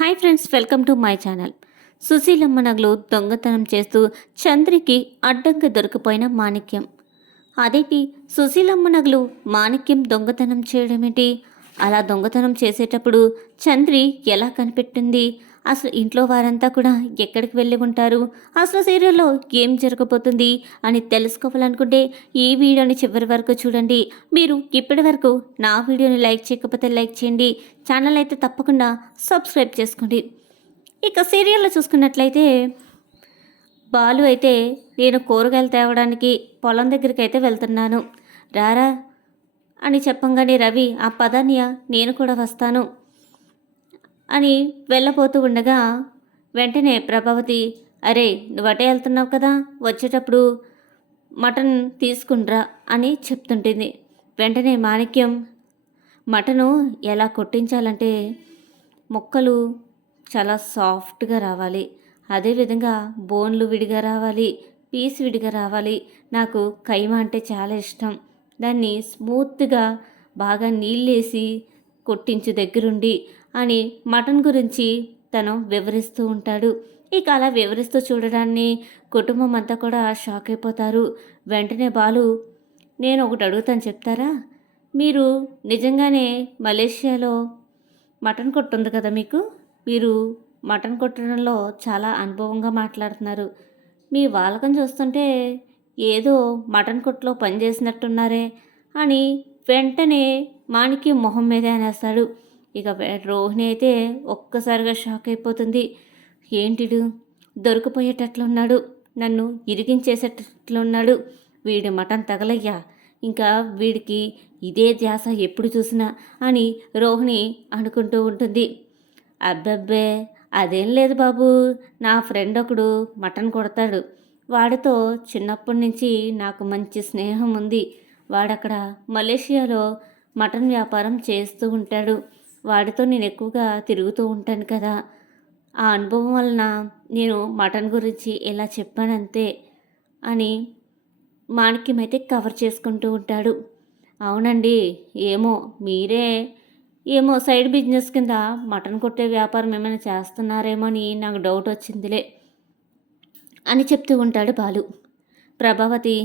Hi friends welcome to my channel Sushilamma నగలు దొంగతనం చేస్తూ చంద్రికి అడ్డంగా దొరికిపోయిన మాణిక్యం. అదేంటి? సుశీలమ్మ నగలు మాణిక్యం దొంగతనం చేయడమేంటి? అలా దొంగతనం చేసేటప్పుడు చంద్రి ఎలా కనిపెట్టింది? అసలు ఇంట్లో వారంతా కూడా ఎక్కడికి వెళ్ళి ఉంటారు? అసలు సీరియల్లో ఏం జరగబోతుంది అని తెలుసుకోవాలనుకుంటే ఈ వీడియోని చివరి వరకు చూడండి. మీరు ఇప్పటి వరకు నా వీడియోని లైక్ చేయకపోతే లైక్ చేయండి. ఛానల్ అయితే తప్పకుండా సబ్స్క్రైబ్ చేసుకోండి. ఇక సీరియల్లో చూసుకున్నట్లయితే బాలు అయితే నేను కూరగాయలు తేవడానికి పొలం దగ్గరికి అయితే వెళ్తున్నాను. రారా అని చెప్పంగానే రవి ఆ పదాన్య నేను కూడా వస్తాను. అని వెళ్ళబోతూ ఉండగా వెంటనే ప్రభావతి అరే నువ్వు వెళ్తున్నావు కదా? వచ్చేటప్పుడు మటన్ తీసుకుండ్రా అని చెప్తుంటుంది. వెంటనే మాణిక్యం మటను ఎలా కొట్టించాలంటే ముక్కలు చాలా సాఫ్ట్గా రావాలి. అదేవిధంగా బోన్లు విడిగా రావాలి పీస్ విడిగా రావాలి. నాకు కైమ అంటే చాలా ఇష్టం. దాన్ని స్మూత్గా బాగా నీళ్ళేసి కొట్టించు దగ్గరుండి అని మటన్ గురించి తను వివరిస్తూ ఉంటాడు. ఇక అలా వివరిస్తూ చూడడాన్ని కుటుంబం అంతా కూడా షాక్ అయిపోతారు. వెంటనే బాలు నేను ఒకటి అడుగుతాను చెప్తారా? మీరు నిజంగానే మలేషియాలో మటన్ కొట్టుంది కదా మీకు? మీరు మటన్ కొట్టడంలో చాలా అనుభవంగా మాట్లాడుతున్నారు. మీ వాలకం చూస్తుంటే ఏదో మటన్ కొట్లో పనిచేసినట్టున్నారే అని వెంటనే మాణిక్యం మొహం మీదే అనేస్తాడు. ఇక రోహిణి అయితే ఒక్కసారిగా షాక్ అయిపోతుంది. ఏంటిడు? దొరికిపోయేటట్లున్నాడు. నన్ను ఇరిగించేసేటట్లున్నాడు. వీడి మటన్ తగలయ్యా. ఇంకా వీడికి ఇదే ధ్యాస ఎప్పుడు చూసినా అని రోహిణి అనుకుంటూ ఉంటుంది. అబ్బబ్బే అదేం లేదు బాబు. నా ఫ్రెండ్ ఒకడు మటన్ కొడతాడు. వాడితో చిన్నప్పటి నుంచి నాకు మంచి స్నేహం ఉంది. వాడక్కడ మలేషియాలో మటన్ వ్యాపారం చేస్తూ ఉంటాడు. వాడితో నేను ఎక్కువగా తిరుగుతూ ఉంటాను కదా. ఆ అనుభవం వలన నేను మటన్ గురించి ఇలా చెప్పానంతే అని మాణిక్యమైతే కవర్ చేసుకుంటూ ఉంటాడు. అవునండి ఏమో మీరే ఏమో సైడ్ బిజినెస్ కింద మటన్ కొట్టే వ్యాపారం ఏమైనా చేస్తున్నారేమో అని నాకు డౌట్ వచ్చిందిలే అని చెప్తూ ఉంటాడు బాలు. ప్రభావతి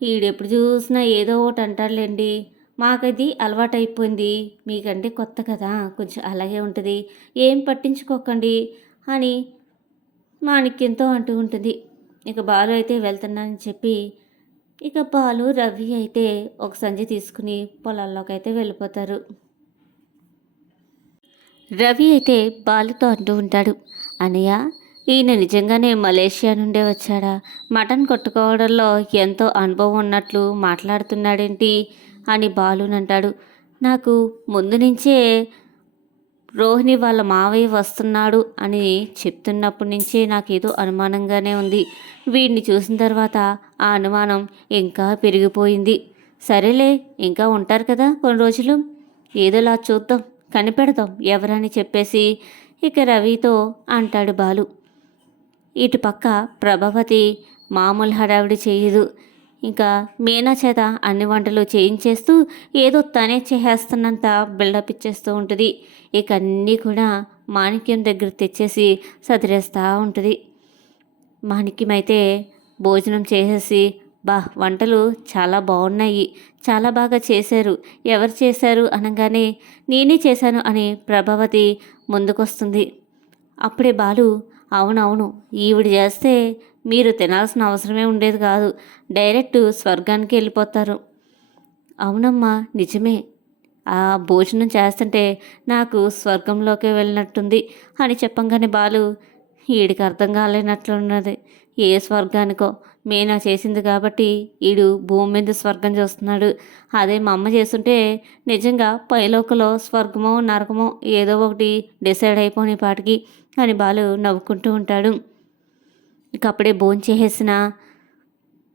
ఈడెప్పుడు చూసినా ఏదో ఒకటి అంటాడులేండి. మాకది అలవాటైపోయింది. మీకంటే కొత్త కదా కొంచెం అలాగే ఉంటుంది. ఏం పట్టించుకోకండి అని మాణిక్యంతో అంటూ ఉంటుంది. ఇక బాలు అయితే వెళ్తున్నానని చెప్పి ఇక బాలు రవి అయితే ఒక సంచి తీసుకుని పొలాల్లోకి అయితే వెళ్ళిపోతారు. రవి అయితే బాలుతో అంటూ ఉంటాడు అనయ్య ఈయన నిజంగానే మలేషియా నుండే వచ్చాడా? మటన్ కొట్టుకోవడంలో ఎంతో అనుభవం ఉన్నట్లు మాట్లాడుతున్నాడేంటి అని బాలునంటాడు నాకు ముందు నుంచే రోహిణి వాళ్ళ మావయ్య వస్తున్నాడు అని చెప్తున్నప్పటి నుంచే నాకేదో అనుమానంగానే ఉంది. వీడిని చూసిన తర్వాత ఆ అనుమానం ఇంకా పెరిగిపోయింది. సరేలే ఇంకా ఉంటారు కదా కొన్ని రోజులు. ఏదోలా చూద్దాం కనిపెడదాం ఎవరని చెప్పేసి ఇక రవితో అంటాడు బాలు. ఇటు పక్క ప్రభావతి మామూలు హడావిడి చేయదు. ఇంకా మీనా చేత అన్ని వంటలు చేయించేస్తూ ఏదో తనే చేసేస్తున్నంత బిల్డప్ ఇచ్చేస్తూ ఉంటుంది. ఇక అన్నీ కూడా మాణిక్యం దగ్గర తెచ్చేసి సదిరేస్తూ ఉంటుంది. మాణిక్యం అయితే భోజనం చేసేసి బా వంటలు చాలా బాగున్నాయి చాలా బాగా చేశారు. ఎవరు చేశారు? అనగానే నేనే చేశాను అని ప్రభావతి ముందుకొస్తుంది. అప్పుడే బాలు అవునవును ఈవిడ చేస్తే మీరు తినాల్సిన అవసరమే ఉండేది కాదు. డైరెక్ట్ స్వర్గానికి వెళ్ళిపోతారు. అవునమ్మా నిజమే. ఆ భోజనం చేస్తుంటే నాకు స్వర్గంలోకి వెళ్ళినట్టుంది అని చెప్పంగానే బాలు ఈడికి అర్థం కాలేనట్లున్నది. ఏ స్వర్గానికో మేనా చేసింది కాబట్టి ఈడు భూమి మీద స్వర్గం చూస్తున్నాడు. అదే మా అమ్మ చేస్తుంటే నిజంగా పైలోకలో స్వర్గమో నరకమో ఏదో ఒకటి డిసైడ్ అయిపోని పాటికి అని బాలు నవ్వుకుంటూ ఉంటాడు. ఇక అప్పుడే భోంచేసేసిన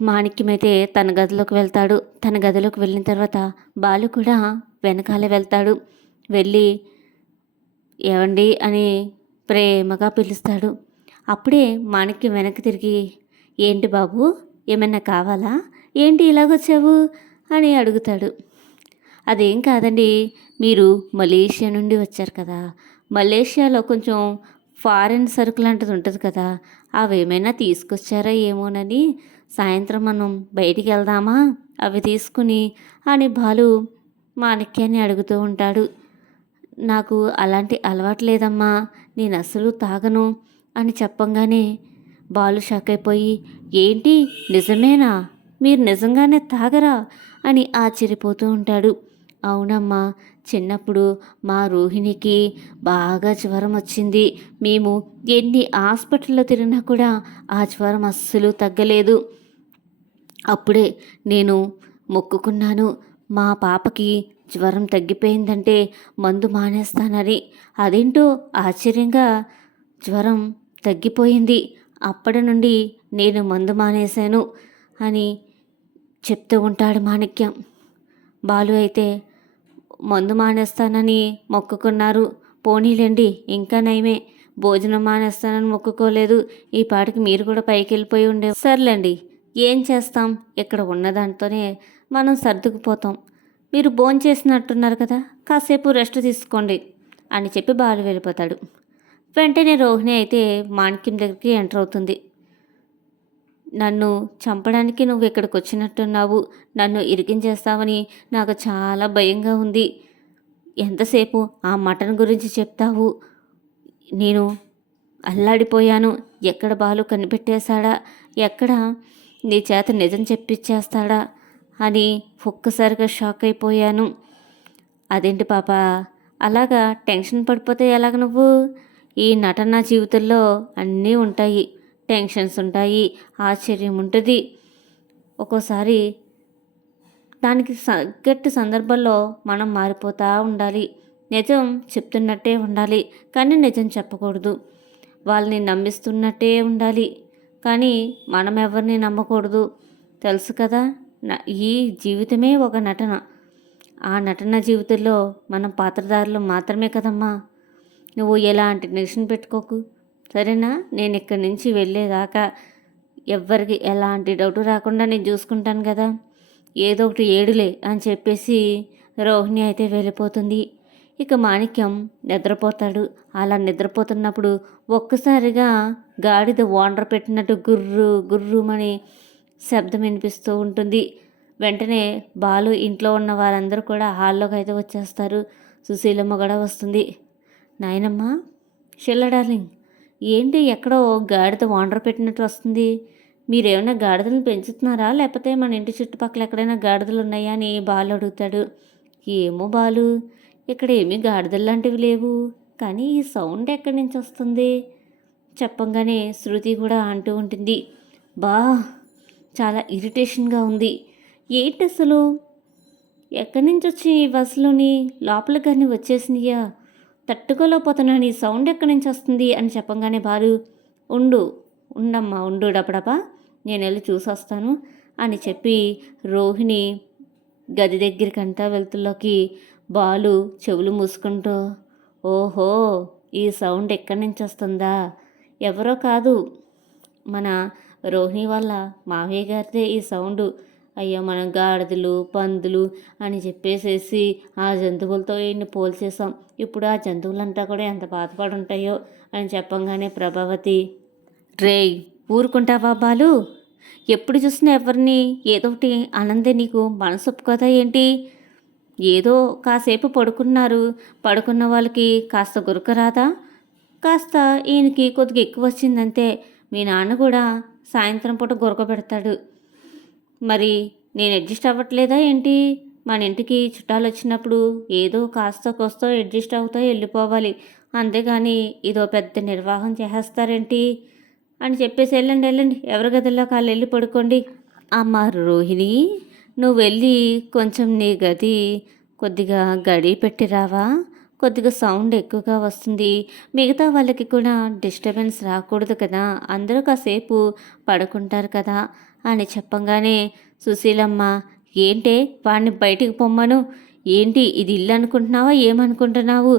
మాణిక్యమైతే తన గదిలోకి వెళ్తాడు. తన గదిలోకి వెళ్ళిన తర్వాత బాలు కూడా వెనకాలే వెళ్తాడు. వెళ్ళి ఏవండి? అని ప్రేమగా పిలుస్తాడు. అప్పుడే మాణిక్యం వెనక్కి తిరిగి ఏంటి బాబు ఏమన్నా కావాలా? ఏంటి ఇలాగొచ్చావు? అని అడుగుతాడు. అదేం కాదండి మీరు మలేషియా నుండి వచ్చారు కదా. మలేషియాలో కొంచెం ఫారెన్ సరుకులు అంటది ఉంటుంది కదా అవి ఏమైనా తీసుకొచ్చారా ఏమోనని సాయంత్రం మనం బయటికి వెళ్దామా? అవి తీసుకుని అని బాలు మాణిక్యాన్ని అడుగుతూ ఉంటాడు. నాకు అలాంటి అలవాటు లేదమ్మా నేను అస్సలు తాగను అని చెప్పంగానే బాలు షాక్ అయిపోయి ఏంటి నిజమేనా? మీరు నిజంగానే తాగరా? అని ఆశ్చర్యపోతూ ఉంటాడు. అవునమ్మా చిన్నప్పుడు మా రోహిణికి బాగా జ్వరం వచ్చింది. మేము ఎన్ని హాస్పిటల్లో తిరిగినా కూడా ఆ జ్వరం అస్సలు తగ్గలేదు. అప్పుడే నేను మొక్కుకున్నాను మా పాపకి జ్వరం తగ్గిపోయిందంటే మందు మానేస్తానని. అదేంటో ఆశ్చర్యంగా జ్వరం తగ్గిపోయింది. అప్పటి నుండి నేను మందు మానేశాను అని చెప్తూ ఉంటాడు మాణిక్యం. బాలు అయితే మందు మానేస్తానని మొక్కుకున్నారు. పోనీలేండి ఇంకా నయమే. భోజనం మానేస్తానని మొక్కుకోలేదు. ఈ పాటికి మీరు కూడా పైకి వెళ్ళిపోయి ఉండే సర్లేండి ఏం చేస్తాం? ఇక్కడ ఉన్నదాంతోనే మనం సర్దుకుపోతాం. మీరు భోజనం చేసినట్టున్నారు కదా కాసేపు రెస్ట్ తీసుకోండి అని చెప్పి బాలు వెళ్ళిపోతాడు. వెంటనే రోహిణి అయితే మాణిక్యం దగ్గరికి ఎంటర్ అవుతుంది. నన్ను చంపడానికి నువ్వు ఇక్కడికి వచ్చినట్టున్నావు నన్ను ఇరికించేస్తావని నాకు చాలా భయంగా ఉంది. ఎంతసేపు ఆ మటన్ గురించి చెప్తావు? నేను అల్లాడిపోయాను. ఎక్కడ బాలు కనిపెట్టేశాడా? ఎక్కడ నీ చేత నిజం చెప్పించేస్తాడా? అని ఒక్కసారిగా షాక్ అయిపోయాను. అదేంటి పాప అలాగా టెన్షన్ పడిపోతే ఎలాగ నువ్వు? ఈ నటన జీవితంలో అన్నీ ఉంటాయి. టెన్షన్స్ ఉంటాయి ఆశ్చర్యం ఉంటుంది. ఒక్కోసారి దానికి తగ్గట్టు సందర్భంలో మనం మారిపోతూ ఉండాలి. నిజం చెప్తున్నట్టే ఉండాలి కానీ నిజం చెప్పకూడదు. వాళ్ళని నమ్మిస్తున్నట్టే ఉండాలి కానీ మనం ఎవరిని నమ్మకూడదు. తెలుసు కదా ఈ జీవితమే ఒక నటన. ఆ నటన జీవితంలో మనం పాత్రధారులు మాత్రమే కదమ్మా. నువ్వు ఎలాంటి టెన్షన్ పెట్టుకోకు. సరేనా? నేను ఇక్కడి నుంచి వెళ్ళేదాకా ఎవ్వరికి ఎలాంటి డౌట్ రాకుండా నేను చూసుకుంటాను కదా. ఏదో ఒకటి ఏడులే అని చెప్పేసి రోహిణి అయితే వెళ్ళిపోతుంది. ఇక మాణిక్యం నిద్రపోతాడు. అలా నిద్రపోతున్నప్పుడు ఒక్కసారిగా గాడిద వాండర్ పెట్టినట్టు గుర్రు గుర్రుమని శబ్దం వినిపిస్తూ ఉంటుంది. వెంటనే బాలు ఇంట్లో ఉన్న వారందరూ కూడా హాల్లోకి అయితే వచ్చేస్తారు. సుశీలమ్మ కూడా వస్తుంది. నాయనమ్మ షిల్ల డార్లింగ్. ఏంటి ఎక్కడో గాడిద వాండర్ పెట్టినట్టు వస్తుంది? మీరేమైనా గాడిదలను పెంచుతున్నారా? లేకపోతే మన ఇంటి చుట్టుపక్కల ఎక్కడైనా గాడిదలు ఉన్నాయా అని బాలు అడుగుతాడు. ఏమో బాలు ఇక్కడ ఏమీ గాడిదలు లాంటివి లేవు. కానీ ఈ సౌండ్ ఎక్కడి నుంచి వస్తుంది? చెప్పంగానే శృతి కూడా అంటూ ఉంటుంది. బా చాలా ఇరిటేషన్గా ఉంది. ఏంటి అసలు? ఎక్కడి నుంచి వచ్చి బస్సులోని? లోపలికి కానీ వచ్చేసినాయా? తట్టుకోలేకపోతున్నాను. ఈ సౌండ్ ఎక్కడి నుంచి వస్తుంది అని చెప్పంగానే బాలు ఉండు ఉండమ్మా ఉండు డపడపా నేను వెళ్ళి చూసొస్తాను అని చెప్పి రోహిణి గది దగ్గరికంతా వెళ్తుల్లోకి బాలు చెవులు మూసుకుంటూ ఓహో ఈ సౌండ్ ఎక్కడి నుంచి వస్తుందా? ఎవరో కాదు. మన రోహిణి వల్ల మావయ్య గారిదే ఈ సౌండ్. అయ్యో మనం గాడిదలు పందులు అని చెప్పేసేసి ఆ జంతువులతో ఈయన్ని పోల్చేసాం ఇప్పుడు ఆ జంతువులంతా కూడా ఎంత బాధపడి ఉంటాయో అని చెప్పంగానే ప్రభావతి రేయ్ ఊరుకుంటావా బాలు? ఎప్పుడు చూసినా ఎవరిని? ఏదో ఒకటి ఆనందే నీకు మనసు కదా ఏంటి? ఏదో కాసేపు పడుకున్నారు. పడుకున్న వాళ్ళకి కాస్త గురక రాదా? కాస్త ఈయనకి కొద్దిగా ఎక్కువ వచ్చిందంతే. మీ నాన్న కూడా సాయంత్రం పూట గురక పెడతాడు. మరి నేను అడ్జస్ట్ అవ్వట్లేదా ఏంటి? మన ఇంటికి చుట్టాలు వచ్చినప్పుడు ఏదో కాస్త కోస్తో అడ్జస్ట్ అవుతా వెళ్ళిపోవాలి. అంతేగాని ఇదో పెద్ద నిర్వాహం చేసేస్తారేంటి? అని చెప్పేసి వెళ్ళండి వెళ్ళండి. ఎవరి గదిలో కాళ్ళు వెళ్ళి పడుకోండి. అమ్మ రోహిణి నువ్వు వెళ్ళి కొంచెం నీ గది కొద్దిగా గడి పెట్టి రావా? కొద్దిగా సౌండ్ ఎక్కువగా వస్తుంది. మిగతా వాళ్ళకి కూడా డిస్టర్బెన్స్ రాకూడదు కదా. అందరూ కాసేపు పడుకుంటారు కదా. అని చెప్పంగానే సుశీలమ్మ ఏంటే వాడిని బయటికి పొమ్మను? ఏంటి ఇది ఇల్లు అనుకుంటున్నావా? ఏమనుకుంటున్నావు?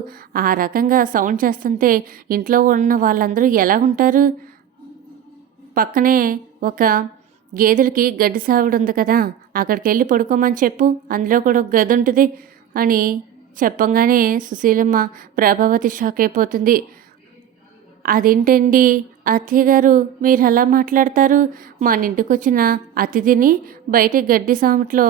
ఆ రకంగా సౌండ్ చేస్తుంటే ఇంట్లో ఉన్న వాళ్ళందరూ ఎలా ఉంటారు? పక్కనే ఒక గేదెలకి గడ్డి సావిడ ఉంది కదా అక్కడికి వెళ్ళి పడుకోమని చెప్పు అందులో కూడా ఒక గది ఉంటుంది అని చెప్పంగానే సుశీలమ్మ ప్రభావతి షాక్ అయిపోతుంది. అదేంటండి? అత్తయ్య గారు మీరు అలా మాట్లాడతారు? మన ఇంటికి వచ్చిన అతిథిని బయట గడ్డి సామెట్లో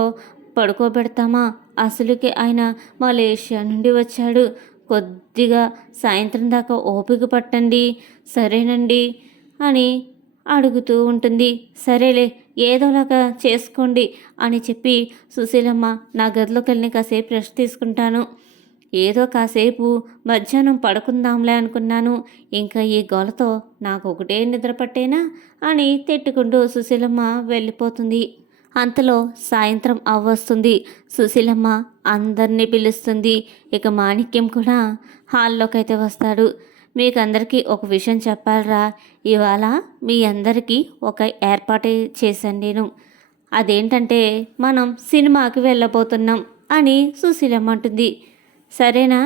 పడుకోబెడతామా? అసలుకి ఆయన మలేషియా నుండి వచ్చాడు. కొద్దిగా సాయంత్రం దాకా ఓపిక పట్టండి. సరేనండి అని అడుగుతూ ఉంటుంది. సరేలే ఏదోలాగా చేసుకోండి అని చెప్పి సుశీలమ్మ నా గదిలోకి వెళ్ళి కాసేపు రెస్ట్ తీసుకుంటాను. ఏదో కాసేపు మధ్యాహ్నం పడుకుందాంలే అనుకున్నాను. ఇంకా ఈ గోలతో నాకు ఒకటే నిద్ర పట్టేనా అని తిట్టుకుంటూ సుశీలమ్మ వెళ్ళిపోతుంది. అంతలో సాయంత్రం అవ్వస్తుంది. సుశీలమ్మ అందరినీ పిలుస్తుంది. ఇక మాణిక్యం కూడా హాల్లోకి అయితే వస్తాడు. మీకు అందరికీ ఒక విషయం చెప్పాలరా. ఇవాళ మీ అందరికీ ఒక ఏర్పాటు చేశాను నేను. అదేంటంటే మనం సినిమాకి వెళ్ళబోతున్నాం అని సుశీలమ్మ అంటుంది. సరేనా?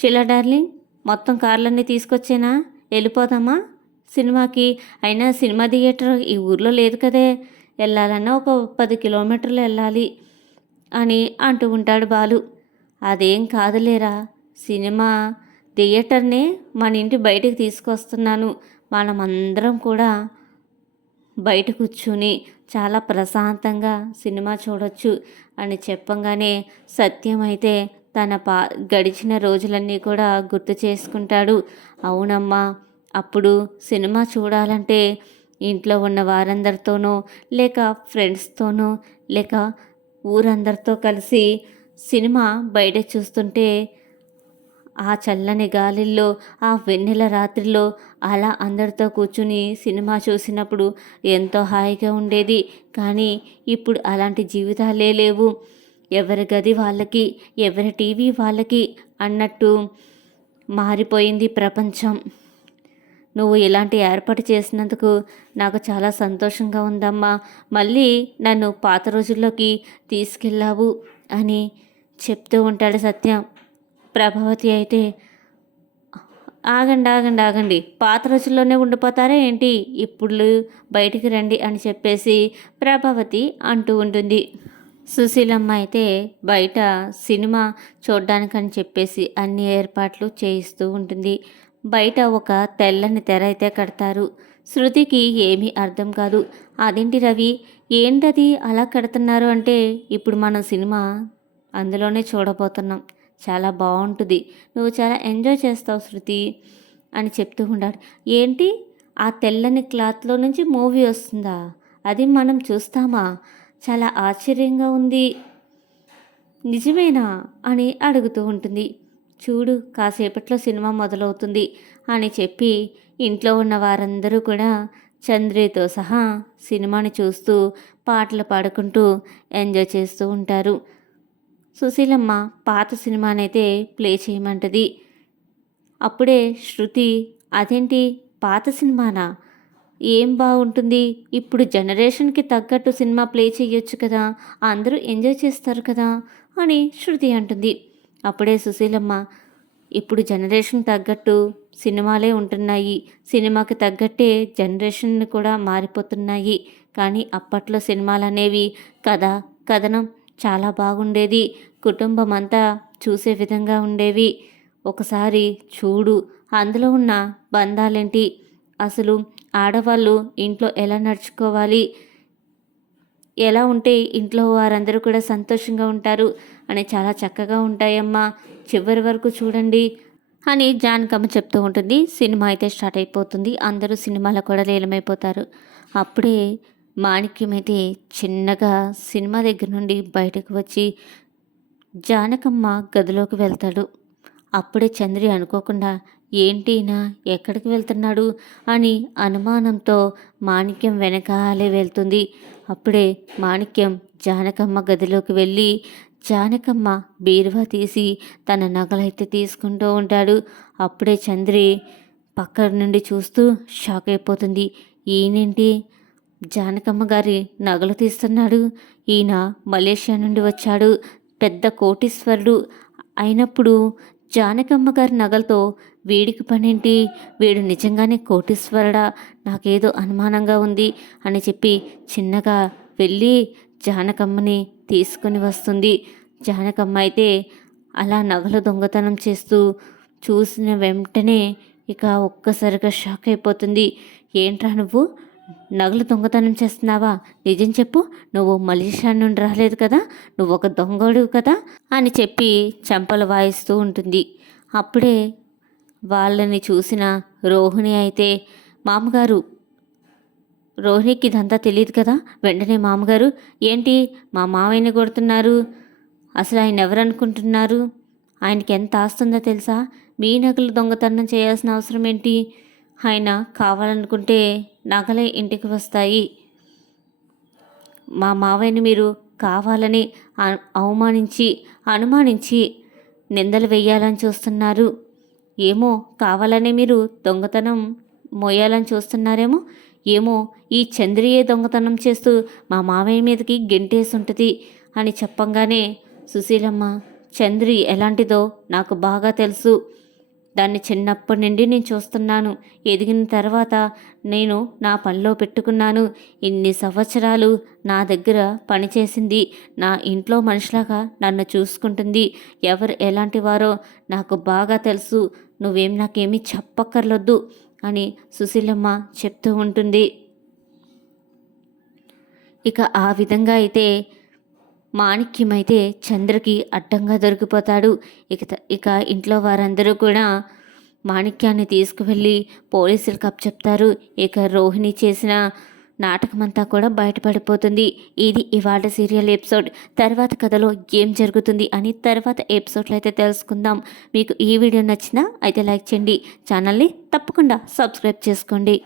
షిలా డార్లింగ్ మొత్తం కార్లన్నీ తీసుకొచ్చేనా? వెళ్ళిపోదామా? సినిమాకి? అయినా సినిమా థియేటర్ ఈ ఊర్లో లేదు కదే. వెళ్ళాలన్నా ఒక పది కిలోమీటర్లు వెళ్ళాలి అని అంటూ ఉంటాడు బాలు. అదేం కాదులేరా సినిమా థియేటర్నే మన ఇంటి బయటకు తీసుకొస్తున్నాను. మనమందరం కూడా బయట కూర్చుని చాలా ప్రశాంతంగా సినిమా చూడొచ్చు అని చెప్పంగానే సత్యం అయితే తన పా గడిచిన రోజులన్నీ కూడా గుర్తు చేసుకుంటాడు. అవునమ్మా అప్పుడు సినిమా చూడాలంటే ఇంట్లో ఉన్న వారందరితోనో లేక ఫ్రెండ్స్తోనో లేక ఊరందరితో కలిసి సినిమా బయట చూస్తుంటే ఆ చల్లని గాలిల్లో ఆ వెన్నెల రాత్రిలో అలా అందరితో కూర్చుని సినిమా చూసినప్పుడు ఎంతో హాయిగా ఉండేది. కానీ ఇప్పుడు అలాంటి జీవితాలే లేవు. ఎవరి గది వాళ్ళకి ఎవరి టీవీ వాళ్ళకి అన్నట్టు మారిపోయింది ప్రపంచం. నువ్వు ఇలాంటి ఏర్పాటు చేసినందుకు నాకు చాలా సంతోషంగా ఉందమ్మా. మళ్ళీ నన్ను పాత రోజుల్లోకి తీసుకెళ్ళావు అని చెప్తూ ఉంటాడు సత్యం. ప్రభావతి అయితే ఆగండి ఆగండి ఆగండి. పాత రోజుల్లోనే ఉండిపోతారా ఏంటి? ఇప్పుడు బయటికి రండి అని చెప్పేసి ప్రభావతి అంటూ ఉంటుంది. సుశీలమ్మ అయితే బయట సినిమా చూడ్డానికని చెప్పేసి అన్ని ఏర్పాట్లు చేయిస్తూ ఉంటుంది. బయట ఒక తెల్లని తెర అయితే కడతారు. శృతికి ఏమీ అర్థం కాదు. అదేంటి రవి? ఏంటది అలా కడుతున్నారు అంటే ఇప్పుడు మనం సినిమా అందులోనే చూడబోతున్నాం. చాలా బాగుంటుంది నువ్వు చాలా ఎంజాయ్ చేస్తావు శృతి అని చెప్తూ ఉంటాడు. ఏంటి? ఆ తెల్లని క్లాత్లో నుంచి మూవీ వస్తుందా? అది మనం చూస్తామా? చాలా ఆశ్చర్యంగా ఉంది. నిజమేనా? అని అడుగుతూ ఉంటుంది. చూడు కాసేపట్లో సినిమా మొదలవుతుంది అని చెప్పి ఇంట్లో ఉన్న వారందరూ కూడా చంద్రితో సహా సినిమాని చూస్తూ పాటలు పాడుకుంటూ ఎంజాయ్ చేస్తూ ఉంటారు. సుశీలమ్మ పాత సినిమానైతే ప్లే చేయమంటది. అప్పుడే శృతి అదేంటి? పాత సినిమానా? ఏం బాగుంటుంది ఇప్పుడు జనరేషన్కి తగ్గట్టు సినిమా ప్లే చేయొచ్చు కదా అందరూ ఎంజాయ్ చేస్తారు కదా అని శృతి అంటుంది. అప్పుడే సుశీలమ్మ ఇప్పుడు జనరేషన్ తగ్గట్టు సినిమాలే ఉంటున్నాయి. సినిమాకి తగ్గట్టే జనరేషన్ కూడా మారిపోతున్నాయి. కానీ అప్పట్లో సినిమాలు అనేవి కథ కథనం చాలా బాగుండేది. కుటుంబం అంతా చూసే విధంగా ఉండేవి. ఒకసారి చూడు అందులో ఉన్న బంధాలేంటి? అసలు ఆడవాళ్ళు ఇంట్లో ఎలా నడుచుకోవాలి? ఎలా ఉంటే ఇంట్లో వారందరూ కూడా సంతోషంగా ఉంటారు? అని చాలా చక్కగా ఉంటాయమ్మా. చివరి వరకు చూడండి అని జానకమ్మ చెప్తూ ఉంటుంది. సినిమా అయితే స్టార్ట్ అయిపోతుంది. అందరూ సినిమాలో కూడా లీలమైపోతారు అప్పుడే మాణిక్యం అయితే చిన్నగా సినిమా దగ్గర నుండి బయటకు వచ్చి జానకమ్మ గదిలోకి వెళ్తాడు. అప్పుడే చంద్రి అనుకోకుండా ఏంటినా ఎక్కడికి వెళ్తున్నాడు? అని అనుమానంతో మాణిక్యం వెనకాలే వెళ్తుంది. అప్పుడే మాణిక్యం జానకమ్మ గదిలోకి వెళ్ళి జానకమ్మ బీరువా తీసి తన నగలైతే తీసుకుంటూ ఉంటాడు. అప్పుడే చంద్రి పక్క నుండి చూస్తూ షాక్ అయిపోతుంది. ఈయనేంటి? జానకమ్మ గారి నగలు తీస్తున్నాడు. ఈయన మలేషియా నుండి వచ్చాడు. పెద్ద కోటీశ్వరుడు అయినప్పుడు జానకమ్మ గారి నగలతో వీడికి పనేంటి? వీడు నిజంగానే కోటీశ్వరుడా? నాకేదో అనుమానంగా ఉంది అని చెప్పి చిన్నగా వెళ్ళి జానకమ్మని తీసుకొని వస్తుంది. జానకమ్మ అయితే అలా నగలు దొంగతనం చేస్తూ చూసిన వెంటనే ఇక ఒక్కసారిగా షాక్ అయిపోతుంది. ఏంట్రా నువ్వు? నగలు దొంగతనం చేస్తున్నావా? నిజం చెప్పు. నువ్వు మలేషియా నుండి రాలేదు కదా? నువ్వు ఒక దొంగడు కదా? అని చెప్పి చెంపలు వాయిస్తూ ఉంటుంది. అప్పుడే వాళ్ళని చూసిన రోహిణి అయితే మామగారు రోహిణికి ఇదంతా తెలియదు కదా? వెంటనే మామగారు ఏంటి? మా మావయ్యని కొడుతున్నారు? అసలు ఆయన ఎవరనుకుంటున్నారు? ఆయనకి ఎంత ఆస్తుందో తెలుసా? మీ నగలు దొంగతనం చేయాల్సిన అవసరం ఏంటి? ఆయన కావాలనుకుంటే నగలే ఇంటికి వస్తాయి. మా మావయ్యని మీరు కావాలని అ- అవమానించి అనుమానించి నిందలు వేయాలని చూస్తున్నారు. ఏమో కావాలనే మీరు దొంగతనం మోయాలని చూస్తున్నారేమో. ఏమో ఈ చంద్రియే దొంగతనం చేస్తూ మా మావయ్య మీదకి గెంటేసి ఉంటుంది అని చెప్పంగానే సుశీలమ్మ చంద్రి ఎలాంటిదో నాకు బాగా తెలుసు. దాన్ని చిన్నప్పటి నుండి నేను చూస్తున్నాను. ఎదిగిన తర్వాత నేను నా పనిలో పెట్టుకున్నాను. ఇన్ని సంవత్సరాలు నా దగ్గర పనిచేసింది. నా ఇంట్లో మనిషిలాగా నన్ను చూసుకుంటుంది. ఎవరు ఎలాంటి వారో నాకు బాగా తెలుసు. నువ్వేం నాకేమీ చెప్పక్కర్లొద్దు అని సుశీలమ్మ చెప్తూ ఉంటుంది. ఇక ఆ విధంగా అయితే మాణిక్యం అయితే చంద్రకి అడ్డంగా దొరికిపోతాడు. ఇక ఇక ఇంట్లో వారందరూ కూడా మాణిక్యాన్ని తీసుకువెళ్ళి పోలీసులకు అప్పచెప్తారు. ఇక రోహిణి చేసిన నాటకమంతా కూడా బయటపడిపోతుంది. ఇది ఇవాళ సీరియల్ ఎపిసోడ్. తర్వాత కథలో ఏం జరుగుతుంది అని తర్వాత ఎపిసోడ్లో అయితే తెలుసుకుందాం. మీకు ఈ వీడియో నచ్చినా అయితే లైక్ చేయండి. ఛానల్ని తప్పకుండా సబ్స్క్రైబ్ చేసుకోండి.